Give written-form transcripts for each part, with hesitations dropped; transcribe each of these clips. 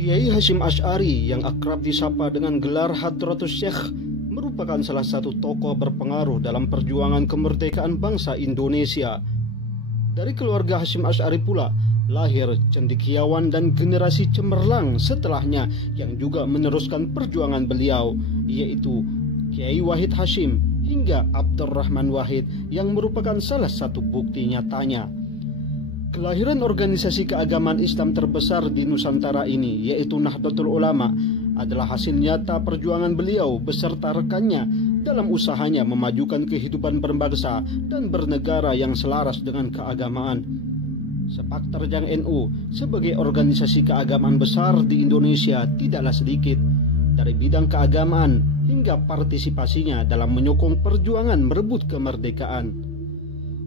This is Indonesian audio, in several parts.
Kiai Hasyim Asy'ari yang akrab disapa dengan gelar Hadratus Syekh merupakan salah satu tokoh berpengaruh dalam perjuangan kemerdekaan bangsa Indonesia. Dari keluarga Hasyim Asy'ari pula lahir cendekiawan dan generasi cemerlang setelahnya yang juga meneruskan perjuangan beliau, yaitu Kiai Wahid Hasyim hingga Abdurrahman Wahid yang merupakan salah satu bukti nyatanya. Kelahiran organisasi keagamaan Islam terbesar di Nusantara ini, yaitu Nahdlatul Ulama, adalah hasil nyata perjuangan beliau beserta rekannya dalam usahanya memajukan kehidupan berbangsa dan bernegara yang selaras dengan keagamaan. Sepak terjang NU sebagai organisasi keagamaan besar di Indonesia tidaklah sedikit, dari bidang keagamaan hingga partisipasinya dalam menyokong perjuangan merebut kemerdekaan.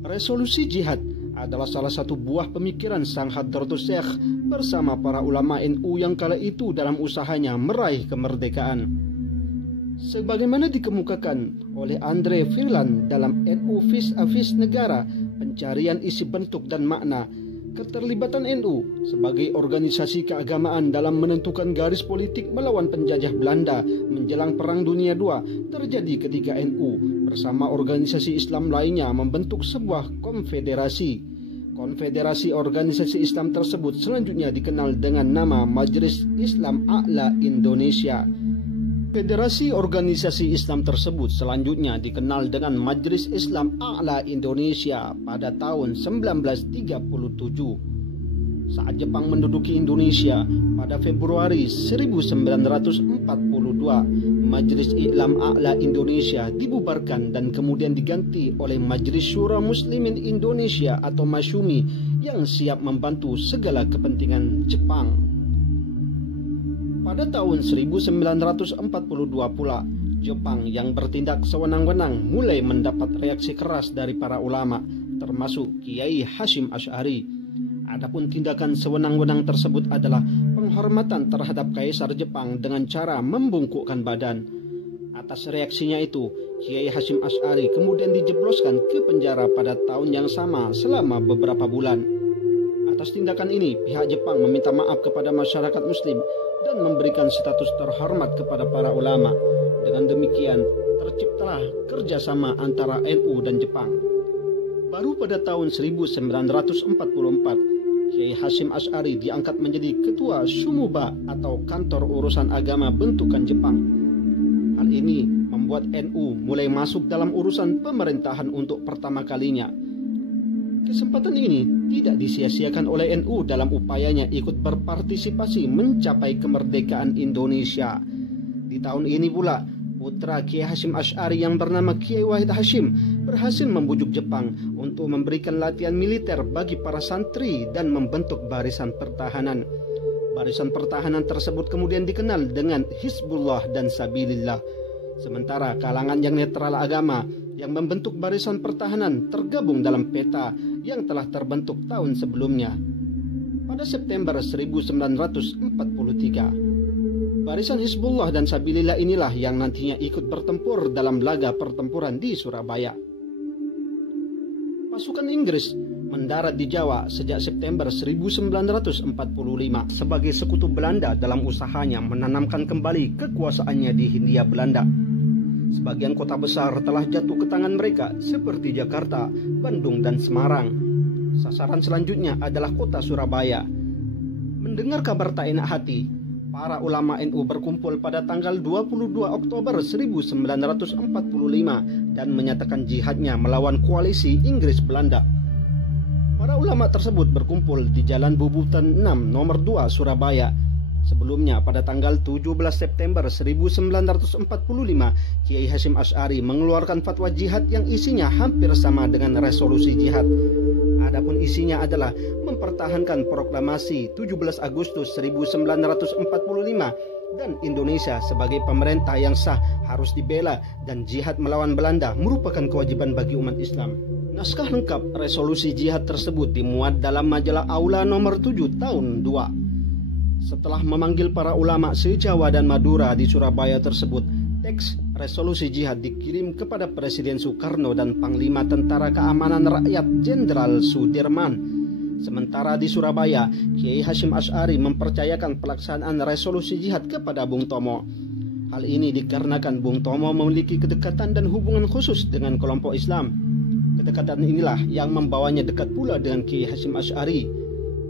Resolusi jihad adalah salah satu buah pemikiran Sang Hadratus Syekh bersama para ulama NU yang kala itu dalam usahanya meraih kemerdekaan. Sebagaimana dikemukakan oleh Andre Firland dalam NU Vis-a-Vis Negara, Pencarian Isi Bentuk dan Makna, keterlibatan NU sebagai organisasi keagamaan dalam menentukan garis politik melawan penjajah Belanda menjelang Perang Dunia II terjadi ketika NU bersama organisasi Islam lainnya membentuk sebuah konfederasi. Konfederasi organisasi Islam tersebut selanjutnya dikenal dengan nama Majelis Islam A'la Indonesia. Federasi organisasi Islam tersebut selanjutnya dikenal dengan Majelis Islam A'la Indonesia pada tahun 1937. Saat Jepang menduduki Indonesia pada Februari 1942, Majelis Islam A'la Indonesia dibubarkan dan kemudian diganti oleh Majelis Syura Muslimin Indonesia atau Masyumi yang siap membantu segala kepentingan Jepang. Pada tahun 1942 pula, Jepang yang bertindak sewenang-wenang mulai mendapat reaksi keras dari para ulama, termasuk Kiai Hasyim Asy'ari. Adapun tindakan sewenang-wenang tersebut adalah penghormatan terhadap Kaisar Jepang dengan cara membungkukkan badan. Atas reaksinya itu, Kiai Hasyim Asy'ari kemudian dijebloskan ke penjara pada tahun yang sama selama beberapa bulan. Atas tindakan ini, pihak Jepang meminta maaf kepada masyarakat Muslim dan memberikan status terhormat kepada para ulama. Dengan demikian, terciptalah kerjasama antara NU dan Jepang. Baru pada tahun 1944, Kiai Hasyim Asy'ari diangkat menjadi Ketua Sumuba atau Kantor Urusan Agama bentukan Jepang. Hal ini membuat NU mulai masuk dalam urusan pemerintahan untuk pertama kalinya. Kesempatan ini tidak disia-siakan oleh NU dalam upayanya ikut berpartisipasi mencapai kemerdekaan Indonesia. Di tahun ini pula, putra Kiai Hasyim Asy'ari yang bernama Kiai Wahid Hasyim berhasil membujuk Jepang untuk memberikan latihan militer bagi para santri dan membentuk barisan pertahanan. Barisan pertahanan tersebut kemudian dikenal dengan Hizbullah dan Sabilillah. Sementara kalangan yang netral agama yang membentuk barisan pertahanan tergabung dalam peta yang telah terbentuk tahun sebelumnya. Pada September 1943, barisan Hizbullah dan Sabilillah inilah yang nantinya ikut bertempur dalam laga pertempuran di Surabaya. Pasukan Inggris mendarat di Jawa sejak September 1945 sebagai sekutu Belanda dalam usahanya menanamkan kembali kekuasaannya di Hindia Belanda. Sebagian kota besar telah jatuh ke tangan mereka seperti Jakarta, Bandung, dan Semarang. Sasaran selanjutnya adalah kota Surabaya. Mendengar kabar tak enak hati, para ulama NU berkumpul pada tanggal 22 Oktober 1945 dan menyatakan jihadnya melawan koalisi Inggris Belanda. Para ulama tersebut berkumpul di Jalan Bubutan 6 nomor 2 Surabaya. Sebelumnya pada tanggal 17 September 1945, Kiai Hasyim Asy'ari mengeluarkan fatwa jihad yang isinya hampir sama dengan resolusi jihad. Adapun isinya adalah mempertahankan proklamasi 17 Agustus 1945 dan Indonesia sebagai pemerintah yang sah harus dibela dan jihad melawan Belanda merupakan kewajiban bagi umat Islam. Naskah lengkap resolusi jihad tersebut dimuat dalam majalah Aula nomor 7 tahun 2. Setelah memanggil para ulama se-Jawa dan Madura di Surabaya tersebut, teks resolusi jihad dikirim kepada Presiden Soekarno dan Panglima Tentara Keamanan Rakyat Jenderal Sudirman. Sementara di Surabaya, Kiai Hasyim Asy'ari mempercayakan pelaksanaan resolusi jihad kepada Bung Tomo. Hal ini dikarenakan Bung Tomo memiliki kedekatan dan hubungan khusus dengan kelompok Islam. Kedekatan inilah yang membawanya dekat pula dengan Kiai Hasyim Asy'ari.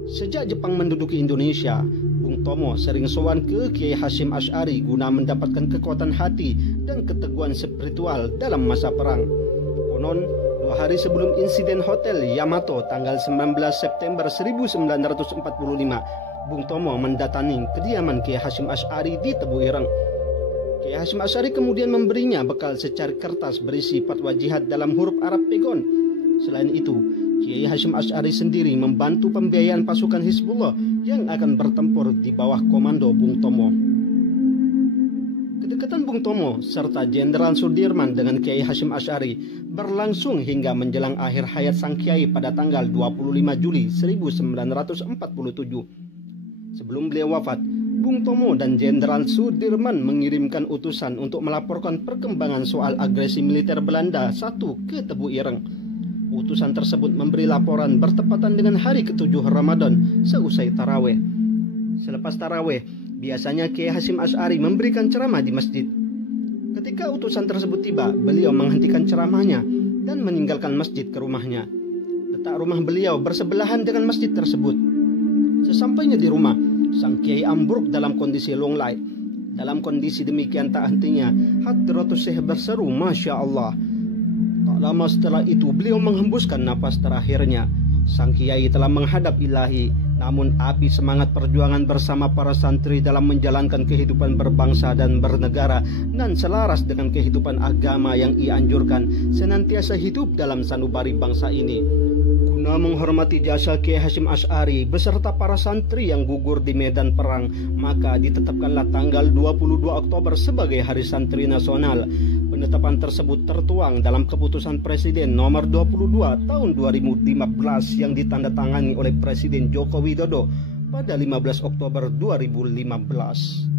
Sejak Jepang menduduki Indonesia, Bung Tomo sering sowan ke Kiai Hasyim Asy'ari guna mendapatkan kekuatan hati dan keteguhan spiritual dalam masa perang. Konon, 2 hari sebelum insiden Hotel Yamato tanggal 19 September 1945, Bung Tomo mendatangi kediaman Kiai Hasyim Asy'ari di Tebu Ireng. Kiai Hasyim Asy'ari kemudian memberinya bekal secari kertas berisi fatwa jihad dalam huruf Arab pegon. Selain itu, Kiai Hasyim Asy'ari sendiri membantu pembiayaan pasukan Hizbullah yang akan bertempur di bawah komando Bung Tomo. Kedekatan Bung Tomo serta Jenderal Sudirman dengan Kiai Hasyim Asy'ari berlangsung hingga menjelang akhir hayat sang Kiai pada tanggal 25 Juli 1947. Sebelum beliau wafat, Bung Tomo dan Jenderal Sudirman mengirimkan utusan untuk melaporkan perkembangan soal agresi militer Belanda 1 ke Tebu Ireng. Utusan tersebut memberi laporan bertepatan dengan hari ke-7 Ramadan seusai tarawih. Selepas tarawih, biasanya Kiai Hasyim Asy'ari memberikan ceramah di masjid. Ketika utusan tersebut tiba, beliau menghentikan ceramahnya dan meninggalkan masjid ke rumahnya. Letak rumah beliau bersebelahan dengan masjid tersebut. Sesampainya di rumah, sang Kiai ambruk dalam kondisi lunglai. Dalam kondisi demikian tak hentinya, Hadratus Syekh berseru, "Masya Allah." Tak lama setelah itu beliau menghembuskan nafas terakhirnya. Sang Kiai telah menghadap Ilahi, namun api semangat perjuangan bersama para santri dalam menjalankan kehidupan berbangsa dan bernegara dan selaras dengan kehidupan agama yang ia anjurkan senantiasa hidup dalam sanubari bangsa ini. Guna menghormati jasa Kiai Hasyim Asy'ari beserta para santri yang gugur di medan perang, maka ditetapkanlah tanggal 22 Oktober sebagai Hari Santri Nasional. Penetapan tersebut tertuang dalam keputusan Presiden nomor 22 tahun 2015 yang ditandatangani oleh Presiden Joko Widodo pada 15 Oktober 2015.